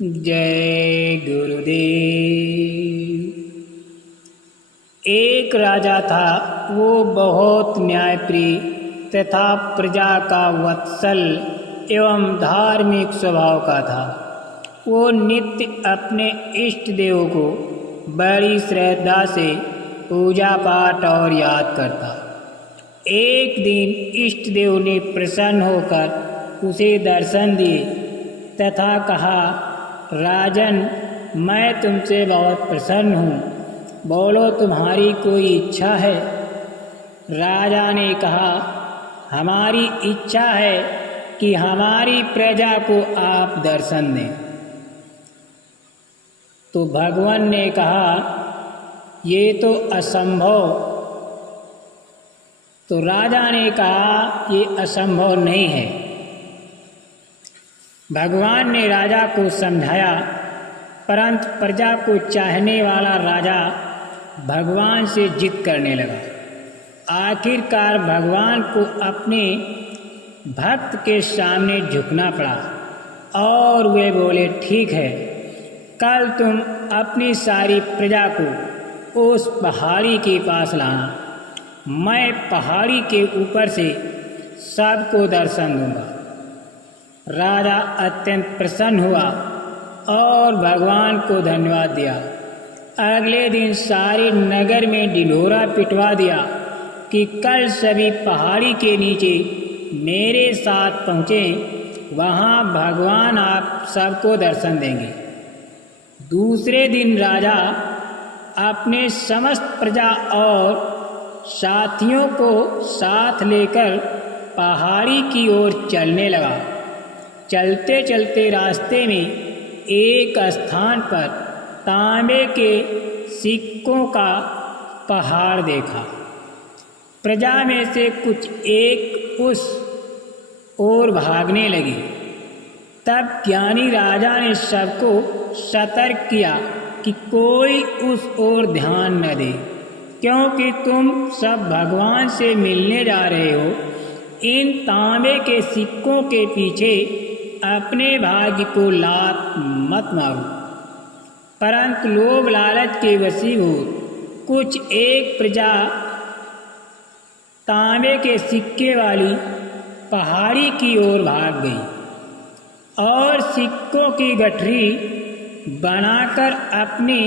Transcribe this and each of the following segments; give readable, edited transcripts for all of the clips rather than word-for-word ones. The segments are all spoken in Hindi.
जय गुरुदेव। एक राजा था, वो बहुत न्यायप्रिय तथा प्रजा का वत्सल एवं धार्मिक स्वभाव का था। वो नित्य अपने इष्ट देव को बड़ी श्रद्धा से पूजा पाठ और याद करता। एक दिन इष्ट देव ने प्रसन्न होकर उसे दर्शन दिए तथा कहा, राजन, मैं तुमसे बहुत प्रसन्न हूँ, बोलो तुम्हारी कोई इच्छा है। राजा ने कहा, हमारी इच्छा है कि हमारी प्रजा को आप दर्शन दें। तो भगवान ने कहा, ये तो असंभव। तो राजा ने कहा, ये असंभव नहीं है। भगवान ने राजा को समझाया, परंतु प्रजा को चाहने वाला राजा भगवान से जिद करने लगा। आखिरकार भगवान को अपने भक्त के सामने झुकना पड़ा और वे बोले, ठीक है, कल तुम अपनी सारी प्रजा को उस पहाड़ी के पास लाना। मैं पहाड़ी के ऊपर से सबको दर्शन दूंगा। राजा अत्यंत प्रसन्न हुआ और भगवान को धन्यवाद दिया। अगले दिन सारे नगर में ढिढोरा पिटवा दिया कि कल सभी पहाड़ी के नीचे मेरे साथ पहुँचें, वहाँ भगवान आप सबको दर्शन देंगे। दूसरे दिन राजा अपने समस्त प्रजा और साथियों को साथ लेकर पहाड़ी की ओर चलने लगा। चलते चलते रास्ते में एक स्थान पर तांबे के सिक्कों का पहाड़ देखा। प्रजा में से कुछ एक उस ओर भागने लगे। तब ज्ञानी राजा ने सबको सतर्क किया कि कोई उस ओर ध्यान न दे, क्योंकि तुम सब भगवान से मिलने जा रहे हो। इन तांबे के सिक्कों के पीछे अपने भाग्य को लात मत मारो। परंतु लोभ लालच के वशीभूत कुछ एक प्रजा तांबे के सिक्के वाली पहाड़ी की ओर भाग गई और सिक्कों की गठरी बनाकर अपने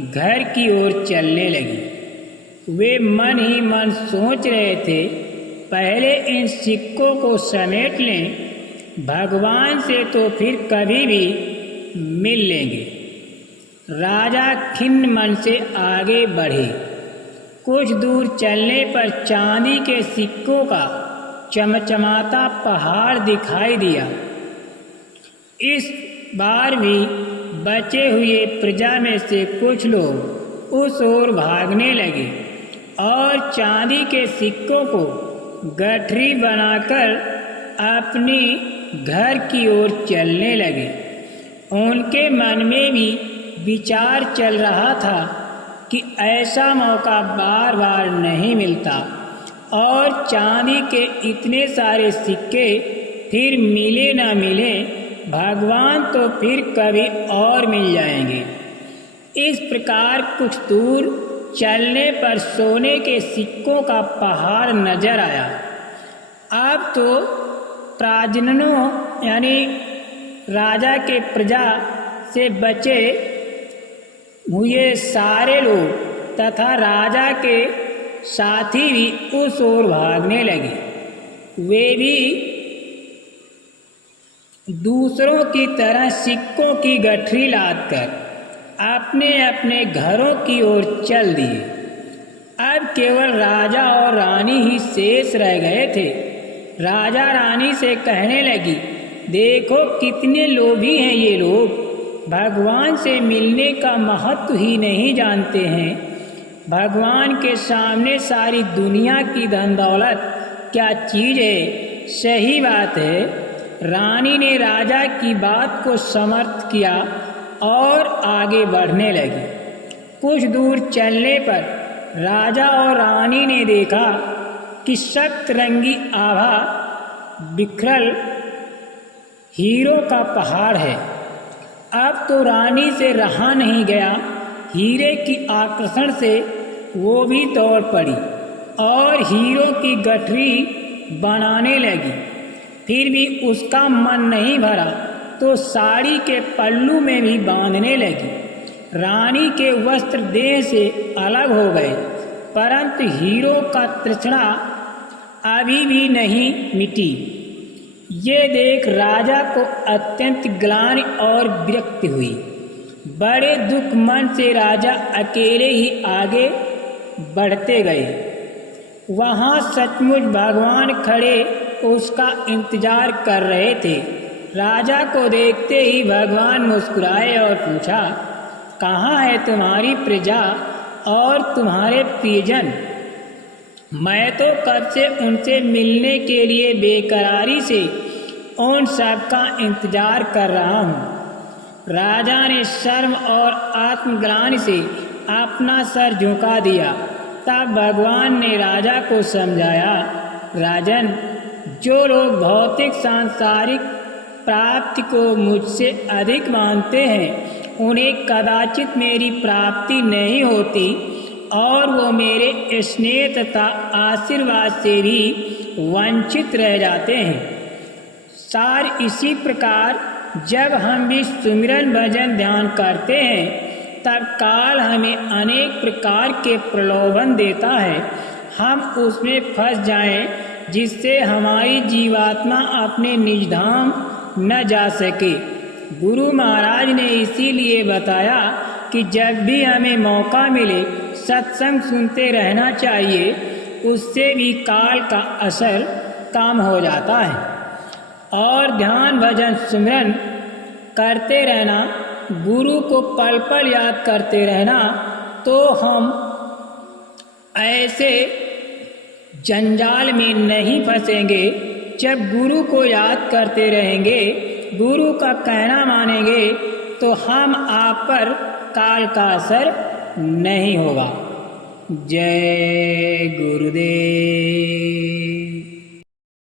घर की ओर चलने लगी। वे मन ही मन सोच रहे थे, पहले इन सिक्कों को समेट लें, भगवान से तो फिर कभी भी मिल लेंगे। राजा खिन्न मन से आगे बढ़े। कुछ दूर चलने पर चांदी के सिक्कों का चमचमाता पहाड़ दिखाई दिया। इस बार भी बचे हुए प्रजा में से कुछ लोग उस ओर भागने लगे और चांदी के सिक्कों को गठरी बनाकर अपनी घर की ओर चलने लगे। उनके मन में भी विचार चल रहा था कि ऐसा मौका बार बार नहीं मिलता और चांदी के इतने सारे सिक्के फिर मिले ना मिले, भगवान तो फिर कभी और मिल जाएंगे। इस प्रकार कुछ दूर चलने पर सोने के सिक्कों का पहाड़ नजर आया। अब तो प्राजनों यानी राजा के प्रजा से बचे हुए सारे लोग तथा राजा के साथी भी उस ओर भागने लगे। वे भी दूसरों की तरह सिक्कों की गठरी लादकर अपने अपने घरों की ओर चल दिए। अब केवल राजा और रानी ही शेष रह गए थे। राजा रानी से कहने लगी, देखो कितने लोभी हैं ये लोग, भगवान से मिलने का महत्व ही नहीं जानते हैं। भगवान के सामने सारी दुनिया की धन दौलत क्या चीज़ है। सही बात है। रानी ने राजा की बात को समर्थ किया और आगे बढ़ने लगी। कुछ दूर चलने पर राजा और रानी ने देखा कि सप्तरंगी आभा बिखरल हीरों का पहाड़ है। अब तो रानी से रहा नहीं गया, हीरे की आकर्षण से वो भी दौड़ पड़ी और हीरो की गठरी बनाने लगी। फिर भी उसका मन नहीं भरा तो साड़ी के पल्लू में भी बांधने लगी। रानी के वस्त्र देह से अलग हो गए, परंतु हीरो का तृष्णा अभी भी नहीं मिटी। ये देख राजा को अत्यंत ग्लानि और विरक्ति हुई। बड़े दुख मन से राजा अकेले ही आगे बढ़ते गए। वहाँ सचमुच भगवान खड़े उसका इंतजार कर रहे थे। राजा को देखते ही भगवान मुस्कुराए और पूछा, कहाँ है तुम्हारी प्रजा और तुम्हारे प्रियजन? मैं तो कब से उनसे मिलने के लिए बेकरारी से उन सब का इंतजार कर रहा हूँ। राजा ने शर्म और आत्मग्लानि से अपना सर झुका दिया। तब भगवान ने राजा को समझाया, राजन, जो लोग भौतिक सांसारिक प्राप्ति को मुझसे अधिक मानते हैं उन्हें कदाचित मेरी प्राप्ति नहीं होती और वो मेरे स्नेह तथा आशीर्वाद से भी वंचित रह जाते हैं। सार इसी प्रकार जब हम भी सुमिरन भजन ध्यान करते हैं तब काल हमें अनेक प्रकार के प्रलोभन देता है, हम उसमें फंस जाएं जिससे हमारी जीवात्मा अपने निज धाम न जा सके। गुरु महाराज ने इसीलिए बताया कि जब भी हमें मौका मिले सत्संग सुनते रहना चाहिए, उससे भी काल का असर कम हो जाता है। और ध्यान भजन सुमिरन करते रहना, गुरु को पल पल याद करते रहना, तो हम ऐसे जंजाल में नहीं फंसेंगे। जब गुरु को याद करते रहेंगे, गुरु का कहना मानेंगे, तो हम आप पर काल का असर नहीं होगा। जय गुरुदेव।